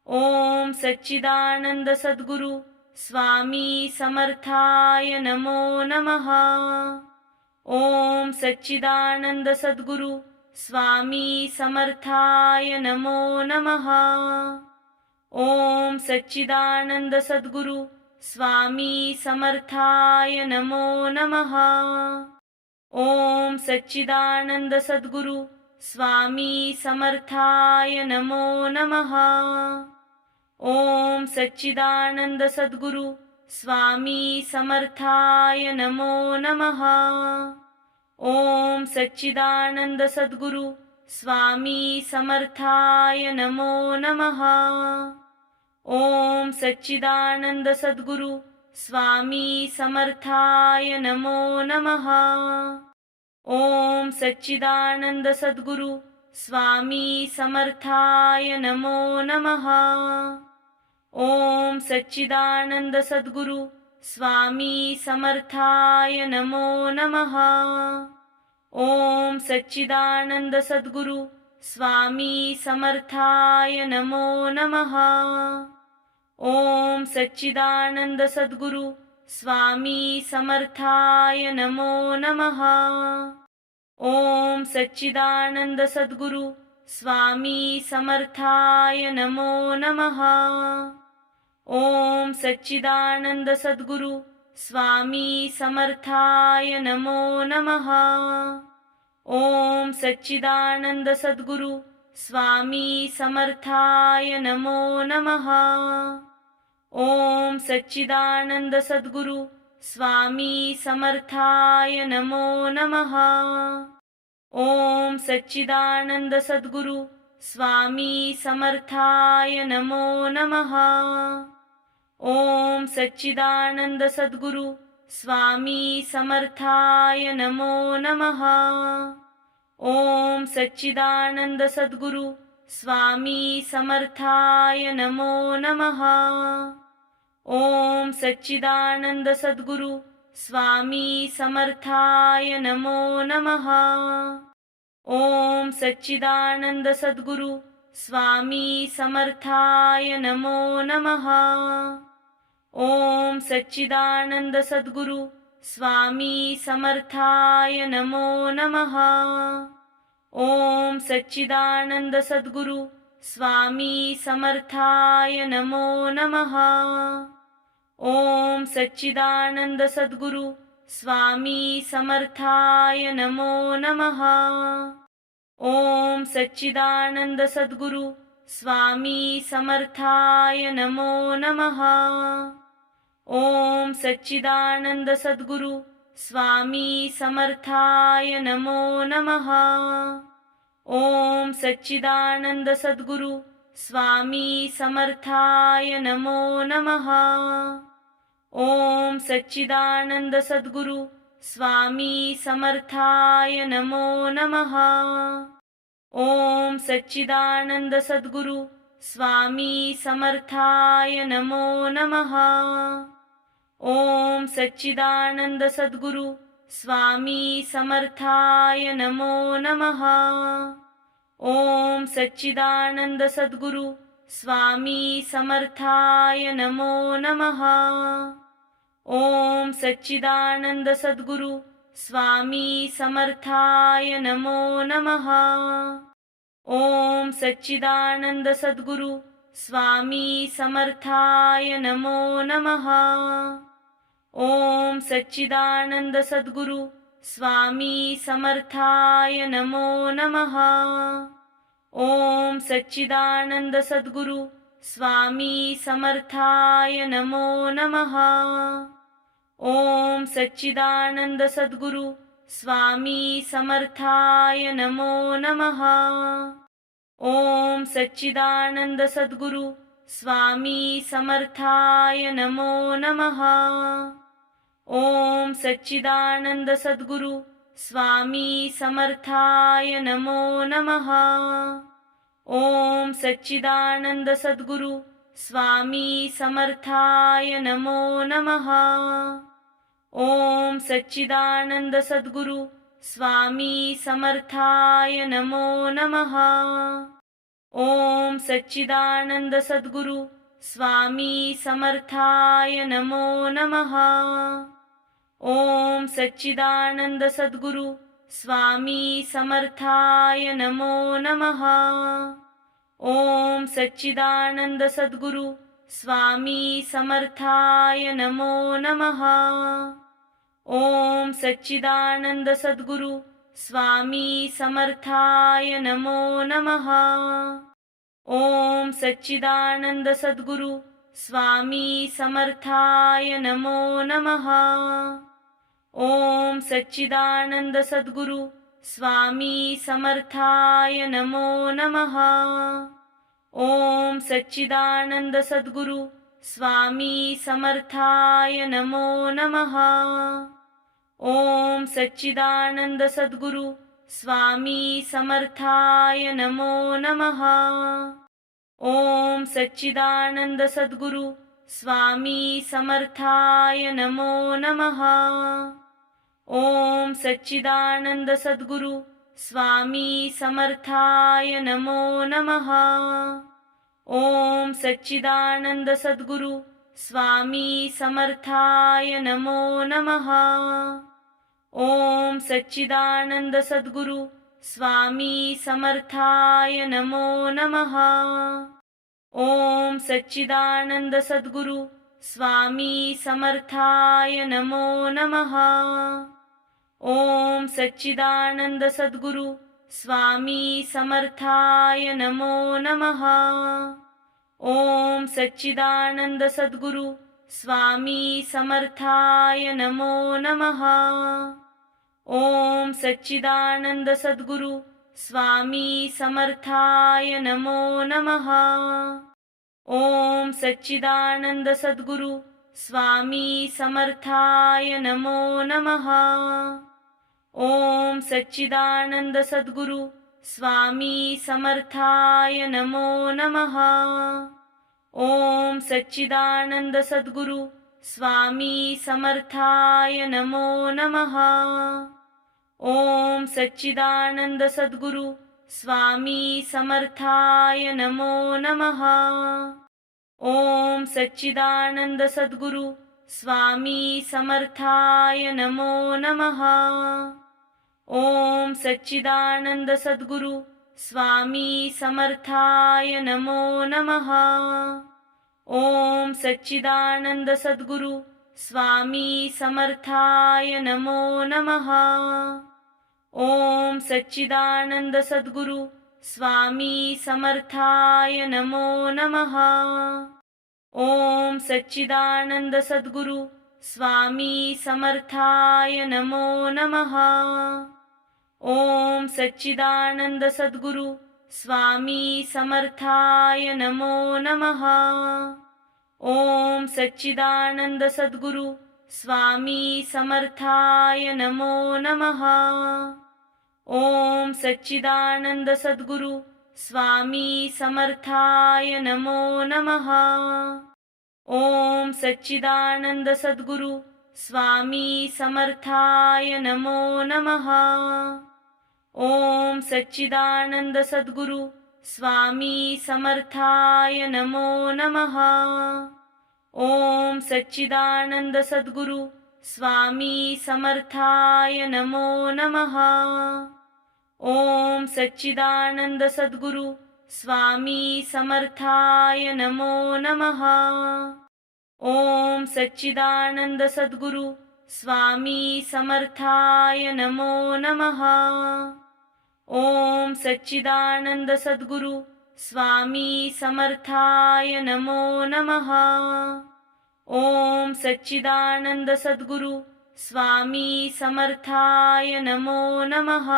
ओम सच्चिदानंद सद्गुरु स्वामी समर्थाय नमो नमः। ओम सच्चिदानंद सद्गुरु स्वामी समर्थाय नमो नमः। ओम सच्चिदानंद सद्गुरु स्वामी समर्थाय नमो नमः। ओम सच्चिदानंद सद्गुरु स्वामी समर्थाय नमो नमः। ओम सच्चिदानंद सद्गुरु स्वामी समर्थाय नमो नमः। ओम सच्चिदानंद सद्गुरु स्वामी समर्थाय नमो नमः। ओम सच्चिदानंद सद्गुरु स्वामी समर्थाय नमो नमः। ओम सच्चिदानंद सद्गुरु स्वामी समर्थाय नमो नमः। ओम सच्चिदानंद सद्गुरु स्वामी समर्थाय नमो नमः। ओम सच्चिदानंद सद्गुरु स्वामी समर्थाय नमो नमः। ओम सच्चिदानंद सद्गुरु स्वामी समर्थाय नमो नमः। ओम सच्चिदानंद सद्गुरु स्वामी समर्थाय नमो नमः। ओम सच्चिदानंद सद्गुरु स्वामी समर्थाय नमो नमः। ओम सच्चिदानंद सद्गुरु स्वामी समर्थाय नमो नमः। ओम सच्चिदानंद सद्गुरु स्वामी समर्थाय नमो नमः। ओम सच्चिदानंद सद्गुरु स्वामी समर्थाय नमो नमः। ओम सच्चिदानंद सद्गुरु स्वामी समर्थाय नमो नमः। ओम सच्चिदानंद सद्गुरु स्वामी समर्थाय नमो नमः। ओम सच्चिदानंद सद्गुरु स्वामी समर्थाय नमो नमः। ओम सच्चिदानंद सद्गुरु स्वामी समर्थाय नमो नमः। ओम सच्चिदानंद सद्गुरु स्वामी समर्थाय नमो नमः। ओम सच्चिदानंद सद्गुरु स्वामी समर्थाय नमो नमः। ओम सच्चिदानंद सद्गुरु स्वामी समर्थाय नमो नमः। ओम सच्चिदानंद सद्गुरु स्वामी समर्थाय नमो नमः। ओम सच्चिदानंद सद्गुरु स्वामी समर्थाय नमो नमः। ओम सच्चिदानंद सद्गुरु स्वामी समर्थाय नमो नमः। ओम सच्चिदानंद सद्गुरु स्वामी समर्थाय नमो नमः। ओम सच्चिदानंद सद्गुरु स्वामी समर्थाय नमो नमः। ओम सच्चिदानंद सद्गुरु स्वामी समर्थाय नमो नमः। ओम सच्चिदानंद सद्गुरु स्वामी समर्थाय नमो नमः। ओम सच्चिदानंद सद्गुरु स्वामी समर्थाय नमो नमः। ओम सच्चिदानंद सद्गुरु स्वामी समर्थाय नमो नमः। ओम सच्चिदानंद सद्गुरु स्वामी समर्थाय नमो नमः। ओम सच्चिदानंद सद्गुरु स्वामी समर्थाय नमो नमः। ओम सच्चिदानंद सद्गुरु स्वामी समर्थाय नमो नमः। ओम सच्चिदानंद सद्गुरु स्वामी समर्थाय नमो नमः। ओम सच्चिदानंद सद्गुरु स्वामी समर्थाय नमो नमः। ओम सच्चिदानंद सद्गुरु स्वामी समर्थाय नमो नमः। ओम सच्चिदानंद सद्गुरु स्वामी समर्थाय नमो नमः। ओम सच्चिदानंद सद्गुरु स्वामी समर्थाय नमो नमः। ओम सच्चिदानंद सद्गुरु स्वामी समर्थाय नमो नमः। ओम सच्चिदानंद सद्गुरु स्वामी समर्थाय नमो नमः। ओम सच्चिदानंद सद्गुरु स्वामी समर्थाय नमो नमः। ओम सच्चिदानंद सद्गुरु स्वामी समर्थाय नमो नमः। ओम सच्चिदानंद सद्गुरु स्वामी समर्थाय नमो नमः। ओम सच्चिदानंद सद्गुरु स्वामी समर्थाय नमो नमः। ओम सच्चिदानंद सद्गुरु स्वामी समर्थाय नमो नमः। ओम सच्चिदानंद सद्गुरु स्वामी समर्थाय नमो नमः। ओम सच्चिदानंद सद्गुरु स्वामी समर्थाय नमो नमः। ओम सच्चिदानंद सद्गुरु स्वामी समर्थाय नमो नमः। ओम सच्चिदानंद सद्गुरु स्वामी समर्थाय नमो नमः। ओम सच्चिदानंद सद्गुरु स्वामी समर्थाय नमो नमः। ओम सच्चिदानंद सद्गुरु स्वामी समर्थाय नमो नमः। ओम सच्चिदानंद सद्गुरु स्वामी समर्थाय नमो नमः। ओम सच्चिदानंद सद्गुरु स्वामी समर्थाय नमो नमः। ओम सच्चिदानंद सद्गुरु स्वामी समर्थाय नमो नमः। ओम सच्चिदानंद सद्गुरु स्वामी समर्थाय नमो नमः। ओम सच्चिदानंद सद्गुरु स्वामी समर्थाय नमो नमः। ओम सच्चिदानंद सद्गुरु स्वामी समर्थाय नमो नमः। ओम सच्चिदानंद सद्गुरु स्वामी समर्थाय नमो नमः। ओम सच्चिदानंद सद्गुरु स्वामी समर्थाय नमो नमः। ओम सच्चिदानंद सद्गुरु स्वामी समर्थाय नमो नमः। ओम सच्चिदानंद सद्गुरु स्वामी समर्थाय नमो नमः। ओम सच्चिदानंद सद्गुरु स्वामी समर्थाय नमो नमः। ओम सच्चिदानंद सद्गुरु स्वामी समर्थाय नमो नमः। ओम सच्चिदानंद सद्गुरु स्वामी समर्थाय नमो नमः। ओम सच्चिदानंद सद्गुरु स्वामी समर्थाय नमो नमः। ओम सच्चिदानंद सद्गुरु स्वामी समर्थाय नमो नमः। ओम सच्चिदानंद सद्गुरु स्वामी समर्थाय नमो नमः। ओम सच्चिदानंद सद्गुरु स्वामी समर्थाय नमो नमः। ओम सच्चिदानंद सद्गुरु स्वामी समर्थाय नमो नमः। ओम सच्चिदानंद सद्गुरु स्वामी समर्थाय नमो नमः। ओम सच्चिदानंद सद्गुरु स्वामी समर्थाय नमो नमः। ओम सच्चिदानंद सद्गुरु स्वामी समर्थाय नमो नमः।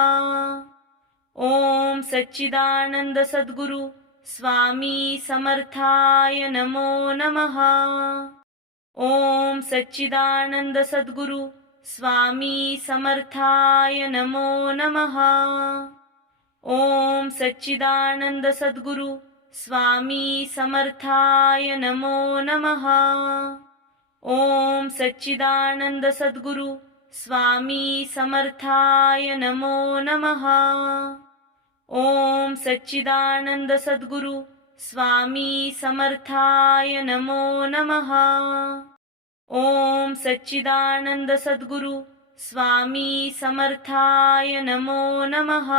ओम सच्चिदानंद सद्गुरु स्वामी समर्थाय नमो नमः। ओम सच्चिदानंद सद्गुरु स्वामी समर्थाय नमो नमः। ओम सच्चिदानंद सद्गुरु स्वामी समर्थाय नमो नमः। ओम सच्चिदानंद सद्गुरु स्वामी समर्थाय नमो नमः। ओम सच्चिदानंद सद्गुरु स्वामी समर्थाय नमो नमः। ओम सच्चिदानंद सद्गुरु स्वामी समर्थाय नमो नमः।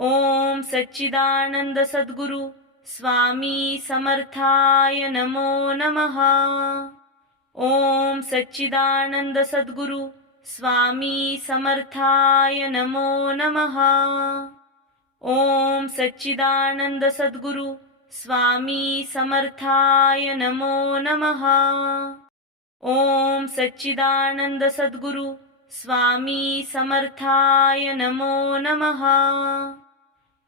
ओम सच्चिदानंद सद्गुरु स्वामी समर्थाय नमो नमः। ओम सच्चिदानंद सद्गुरु स्वामी समर्थाय नमो नमः। ओम सच्चिदानंद सद्गुरु स्वामी समर्थाय नमो नमः। ओम सच्चिदानंद सद्गुरु स्वामी समर्थाय नमो नमः।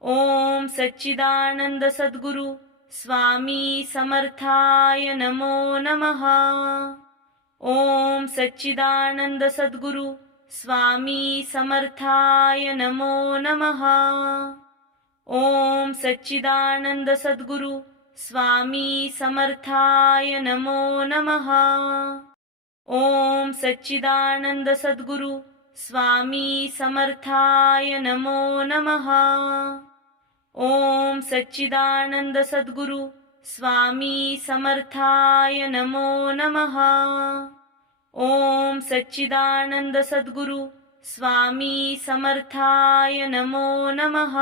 ओम सच्चिदानंद सद्गुरु स्वामी समर्थाय नमो नमः। ओम सच्चिदानंद सद्गुरु स्वामी समर्थाय नमो नमः। ओम सच्चिदानंद सद्गुरु स्वामी समर्थाय नमो नमः। ओम सच्चिदानंद सद्गुरु स्वामी समर्थाय नमो नमः। ओम सच्चिदानंद सद्गुरु स्वामी समर्थाय नमो नमः। ओम सच्चिदानंद सद्गुरु स्वामी समर्थाय नमो नमः।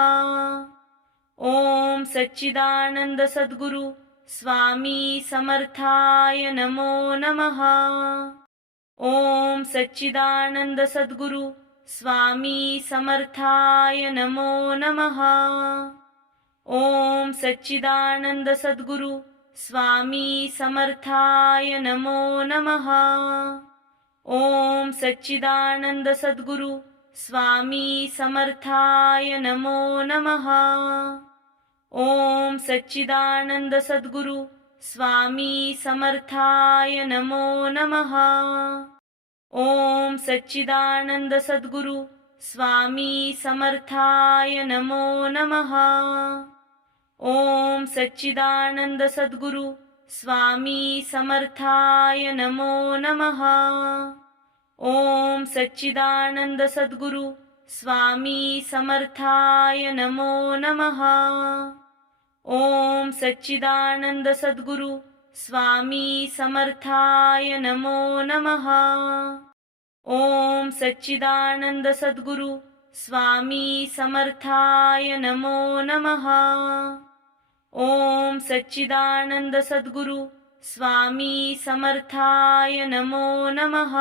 ओम सच्चिदानंद सद्गुरु स्वामी समर्थाय नमो नमः। ओम सच्चिदानंद सद्गुरु स्वामी समर्थाय नमो नमः। ओम सच्चिदानंद सद्गुरु स्वामी समर्थाय नमो नमः। ओम सच्चिदानंद सद्गुरु स्वामी समर्थाय नमो नमः। ओम सच्चिदानंद सद्गुरु स्वामी समर्थाय नमो नमः। ओम सच्चिदानंद सद्गुरु स्वामी समर्थाय नमो नमः। ओम सच्चिदानंद सद्गुरु स्वामी समर्थाय नमो नमः। ओम सच्चिदानंद सद्गुरु स्वामी समर्थाय नमो नमः। ओम सच्चिदानंद सद्गुरु स्वामी समर्थाय नमो नमः। ओम सच्चिदानंद सद्गुरु स्वामी समर्थाय नमो नमः। ओम सच्चिदानंद सद्गुरु स्वामी समर्थाय नमो नमः।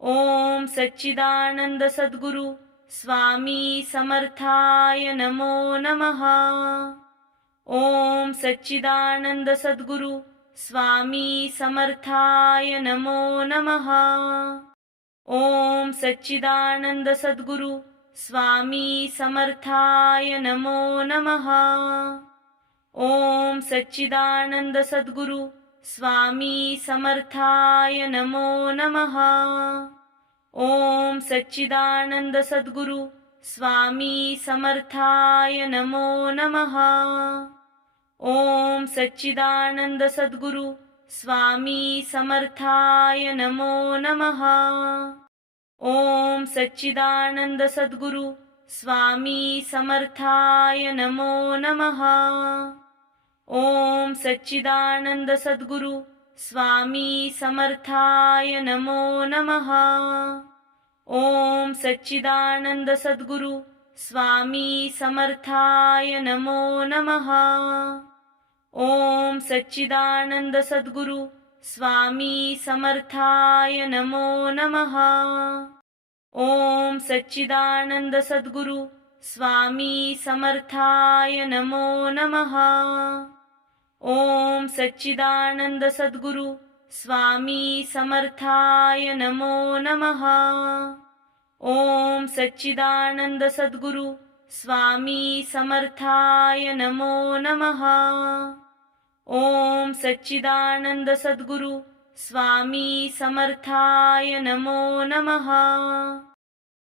ओम सच्चिदानंद सद्गुरु स्वामी समर्थाय नमो नमः। ओम सच्चिदानंद सद्गुरु स्वामी समर्थाय नमो नमः। ओम सच्चिदानंद सद्गुरु स्वामी समर्थाय नमो नमः। ओम सच्चिदानंद सद्गुरु स्वामी समर्थाय नमो नमः। ओम सच्चिदानंद सद्गुरु स्वामी समर्थाय नमो नमः। ओम सच्चिदानंद सद्गुरु स्वामी समर्थाय नमो नमः। ओम सच्चिदानंद सद्गुरु स्वामी समर्थाय नमो नमः। ओम सच्चिदानंद सद्गुरु स्वामी समर्थाय नमो नमः। ओम सच्चिदानंद सद्गुरु स्वामी समर्थाय नमो नमः। ओम सच्चिदानंद सद्गुरु स्वामी समर्थाय नमो नमः। ओम सच्चिदानंद सद्गुरु स्वामी समर्थाय नमो नमः। ओम सच्चिदानंद सद्गुरु स्वामी समर्थाय नमो नमः। ओम सच्चिदानंद सद्गुरु स्वामी समर्थाय नमो नमः। ओम सच्चिदानंद सद्गुरु स्वामी समर्थाय नमो नमः।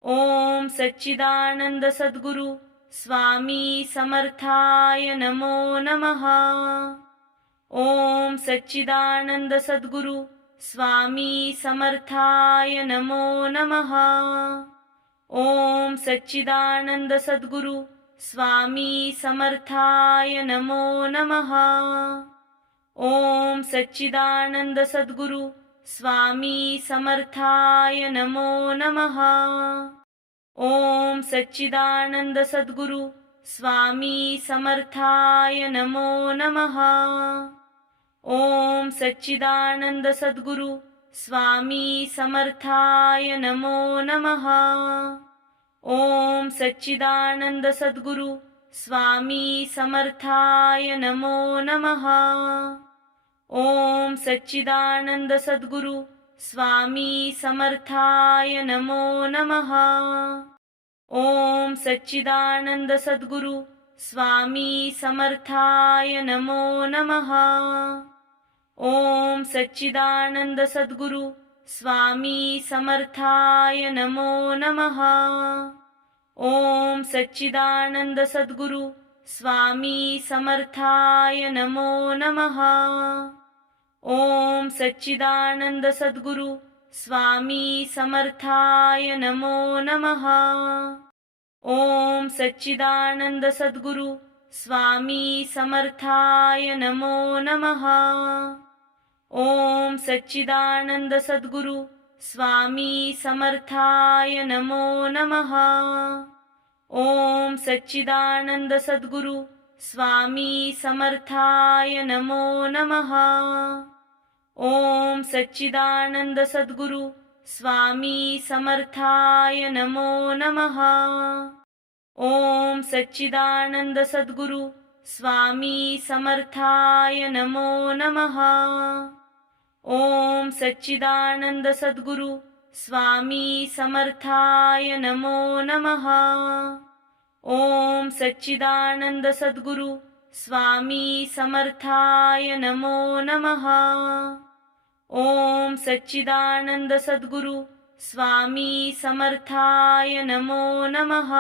ओम सच्चिदानंद सद्गुरु स्वामी समर्थाय नमो नमः। ओम सच्चिदानंद सद्गुरु स्वामी समर्थाय नमो नमः। ओम सच्चिदानंद सद्गुरु स्वामी समर्थाय नमो नमः। ओम सच्चिदानंद सद्गुरु स्वामी समर्थाय नमो नमः। ओम सच्चिदानंद सद्गुरु स्वामी समर्थाय नमो नमः। ओम सच्चिदानंद सद्गुरु स्वामी समर्थाय नमो नमः। ओम सच्चिदानंद सद्गुरु स्वामी समर्थाय नमो नमः। ओम सच्चिदानंद सद्गुरु स्वामी समर्थाय नमो नमः। ओम सच्चिदानंद सद्गुरु स्वामी समर्थाय नमो नमः। ओम सच्चिदानंद सद्गुरु स्वामी समर्थाय नमो नमः। ओम सच्चिदानंद सद्गुरु स्वामी समर्थाय नमो नमः। ओम सच्चिदानंद सद्गुरु स्वामी समर्थाय नमो नमः। ओम सच्चिदानंद सद्गुरु स्वामी समर्थाय नमो नमः। ओम सच्चिदानंद सद्गुरु स्वामी समर्थाय नमो नमः। ओम सच्चिदानंद सद्गुरु स्वामी समर्थाय नमो नमः। ओम सच्चिदानंद सद्गुरु स्वामी समर्थाय नमो नमः। ओम सच्चिदानंद सद्गुरु स्वामी समर्थाय नमो नमः। ओम सच्चिदानंद सद्गुरु स्वामी समर्थाय नमो नमः। ओम सच्चिदानंद सद्गुरु स्वामी समर्थाय नमो नमः। ओम सच्चिदानंद सद्गुरु स्वामी समर्थाय नमो नमः।